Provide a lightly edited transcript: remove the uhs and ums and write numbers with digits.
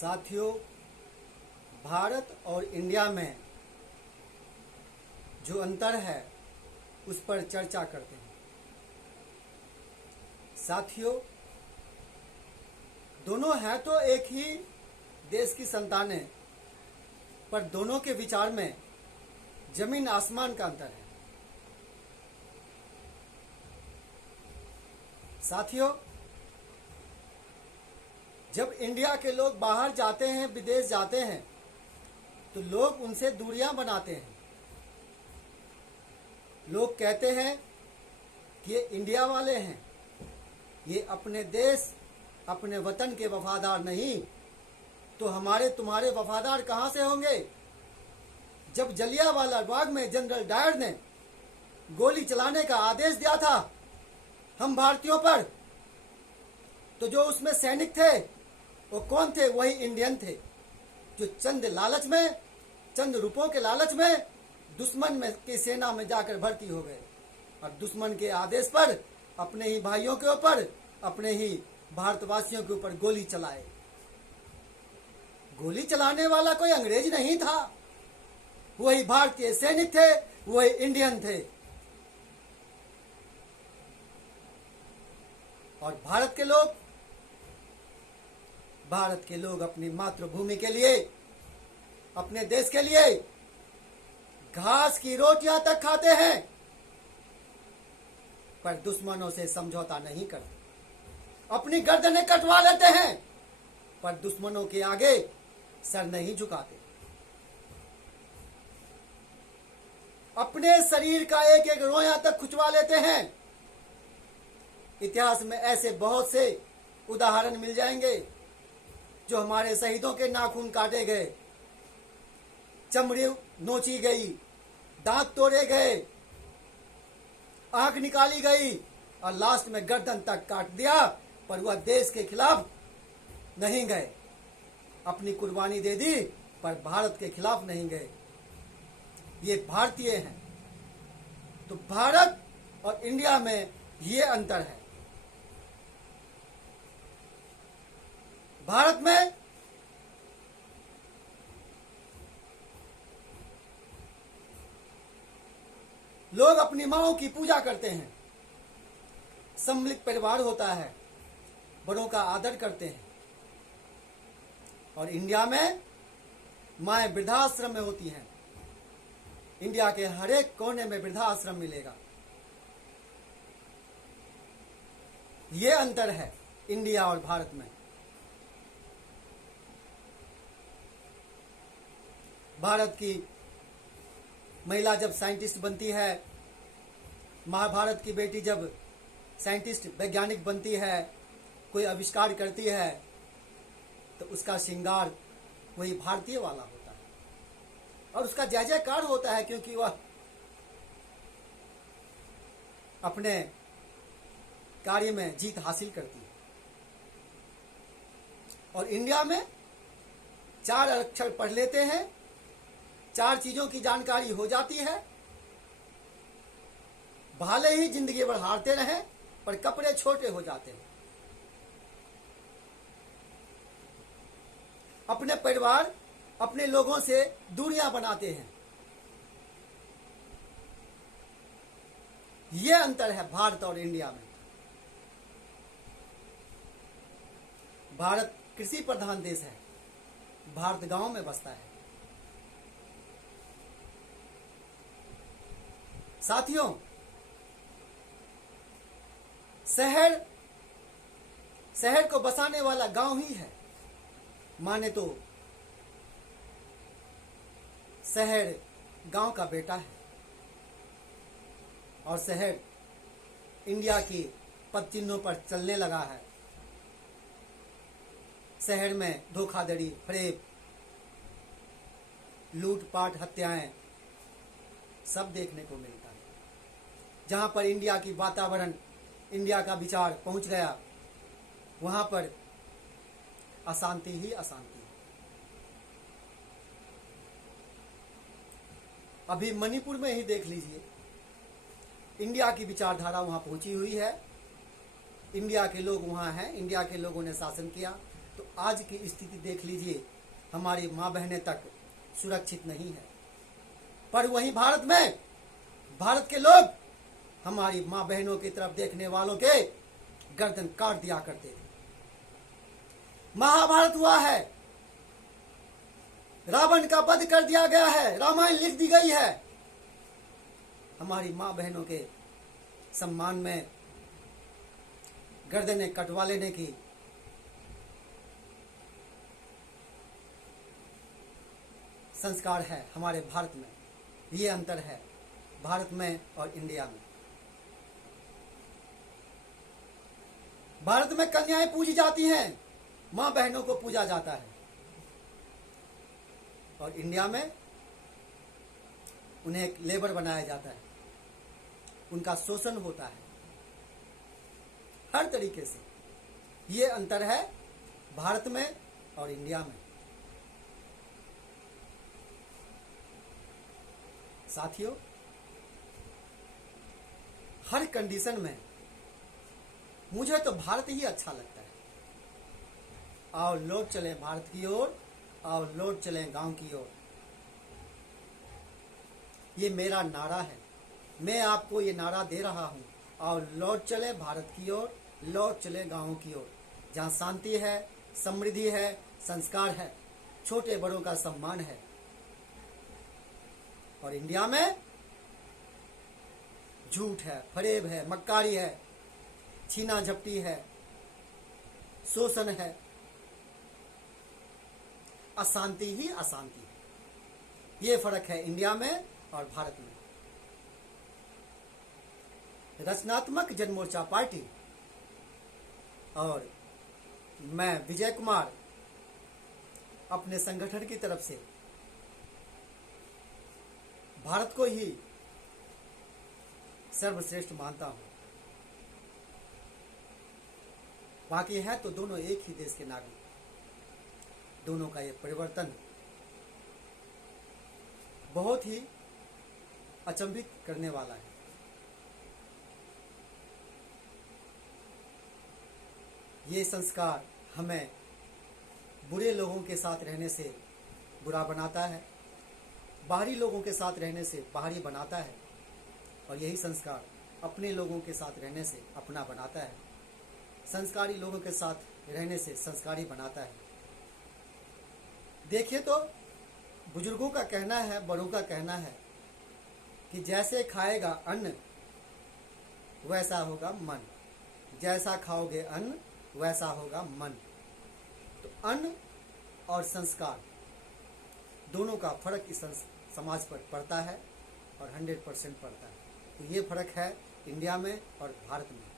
साथियों, भारत और इंडिया में जो अंतर है उस पर चर्चा करते हैं। साथियों, दोनों हैं तो एक ही देश की संतानें, पर दोनों के विचार में जमीन आसमान का अंतर है। साथियों, जब इंडिया के लोग बाहर जाते हैं, विदेश जाते हैं, तो लोग उनसे दूरियां बनाते हैं। लोग कहते हैं कि ये इंडिया वाले हैं, ये अपने देश अपने वतन के वफादार नहीं, तो हमारे तुम्हारे वफादार कहां से होंगे। जब जलियांवाला बाग में जनरल डायर ने गोली चलाने का आदेश दिया था हम भारतीयों पर, तो जो उसमें सैनिक थे वो कौन थे? वही इंडियन थे, जो चंद लालच में, चंद रुपयों के लालच में दुश्मन में की सेना में जाकर भर्ती हो गए और दुश्मन के आदेश पर अपने ही भाइयों के ऊपर, अपने ही भारतवासियों के ऊपर गोली चलाए। गोली चलाने वाला कोई अंग्रेज नहीं था, वही भारतीय सैनिक थे, वही इंडियन थे। और भारत के लोग अपनी मातृभूमि के लिए, अपने देश के लिए घास की रोटियां तक खाते हैं, पर दुश्मनों से समझौता नहीं करते। अपनी गर्दनें कटवा लेते हैं, पर दुश्मनों के आगे सर नहीं झुकाते। अपने शरीर का एक एक रोया तक खुचवा लेते हैं। इतिहास में ऐसे बहुत से उदाहरण मिल जाएंगे जो हमारे शहीदों के नाखून काटे गए, चमड़ी नोची गई, दांत तोड़े गए, आंख निकाली गई और लास्ट में गर्दन तक काट दिया, पर वह देश के खिलाफ नहीं गए। अपनी कुर्बानी दे दी पर भारत के खिलाफ नहीं गए। ये भारतीय हैं। तो भारत और इंडिया में ये अंतर है। भारत में लोग अपनी माओं की पूजा करते हैं, सम्मिलित परिवार होता है, बड़ों का आदर करते हैं। और इंडिया में माएं वृद्धाश्रम में होती हैं। इंडिया के हर एक कोने में वृद्धाश्रम मिलेगा। ये अंतर है इंडिया और भारत में। भारत की महिला जब साइंटिस्ट बनती है, महाभारत की बेटी जब साइंटिस्ट वैज्ञानिक बनती है, कोई आविष्कार करती है, तो उसका श्रृंगार वही भारतीय वाला होता है और उसका जय जयकार होता है, क्योंकि वह अपने कार्य में जीत हासिल करती है। और इंडिया में 4 अक्षर पढ़ लेते हैं, 4 चीजों की जानकारी हो जाती है, भले ही जिंदगी भर हारते रहें पर कपड़े छोटे हो जाते हैं। अपने परिवार, अपने लोगों से दूरियां बनाते हैं। यह अंतर है भारत और इंडिया में। भारत कृषि प्रधान देश है, भारत गांव में बसता है। साथियों, शहर को बसाने वाला गांव ही है। माने तो शहर गांव का बेटा है और शहर इंडिया की पदचिन्हों पर चलने लगा है। शहर में धोखाधड़ी, फरेब, लूटपाट, हत्याएं सब देखने को मिलता है। जहां पर इंडिया की वातावरण, इंडिया का विचार पहुंच गया, वहां पर अशांति ही अशांति है। अभी मणिपुर में ही देख लीजिए, इंडिया की विचारधारा वहां पहुंची हुई है, इंडिया के लोग वहां हैं, इंडिया के लोगों ने शासन किया, तो आज की स्थिति देख लीजिए, हमारी माँ बहनें तक सुरक्षित नहीं है। पर वहीं भारत में भारत के लोग हमारी माँ बहनों की तरफ देखने वालों के गर्दन काट दिया करते थे। महाभारत हुआ है, रावण का वध कर दिया गया है, रामायण लिख दी गई है। हमारी माँ बहनों के सम्मान में गर्दनें कटवा लेने की संस्कार है हमारे भारत में। ये अंतर है भारत में और इंडिया में। भारत में कन्याएं पूजी जाती हैं, मां बहनों को पूजा जाता है, और इंडिया में उन्हें एक लेबर बनाया जाता है, उनका शोषण होता है हर तरीके से। ये अंतर है भारत में और इंडिया में। साथियों, हर कंडीशन में मुझे तो भारत ही अच्छा लगता है। आओ लौट चले भारत की ओर, आओ लौट चले गांव की ओर। ये मेरा नारा है, मैं आपको ये नारा दे रहा हूं। आओ लौट चले भारत की ओर, लौट चले गांव की ओर, जहां शांति है, समृद्धि है, संस्कार है, छोटे बड़ों का सम्मान है। और इंडिया में झूठ है, फरेब है, मक्कारी है, छीना झपटी है, शोषण है, अशांति ही अशांति है। ये फर्क है इंडिया में और भारत में। रचनात्मक जनमोर्चा पार्टी और मैं विजय कुमार अपने संगठन की तरफ से भारत को ही सर्वश्रेष्ठ मानता हूं। बाकी है तो दोनों एक ही देश के नागरिक, दोनों का ये परिवर्तन बहुत ही अचंभित करने वाला है। ये संस्कार हमें बुरे लोगों के साथ रहने से बुरा बनाता है, बाहरी लोगों के साथ रहने से बाहरी बनाता है, और यही संस्कार अपने लोगों के साथ रहने से अपना बनाता है, संस्कारी लोगों के साथ रहने से संस्कारी बनाता है। देखिए तो बुजुर्गों का कहना है, बड़ों का कहना है कि जैसे खाएगा अन्न वैसा होगा मन, जैसा खाओगे अन्न वैसा होगा मन। तो अन्न और संस्कार दोनों का फर्क इस समाज पर पड़ता है और 100% पड़ता है। तो ये फर्क है इंडिया में और भारत में।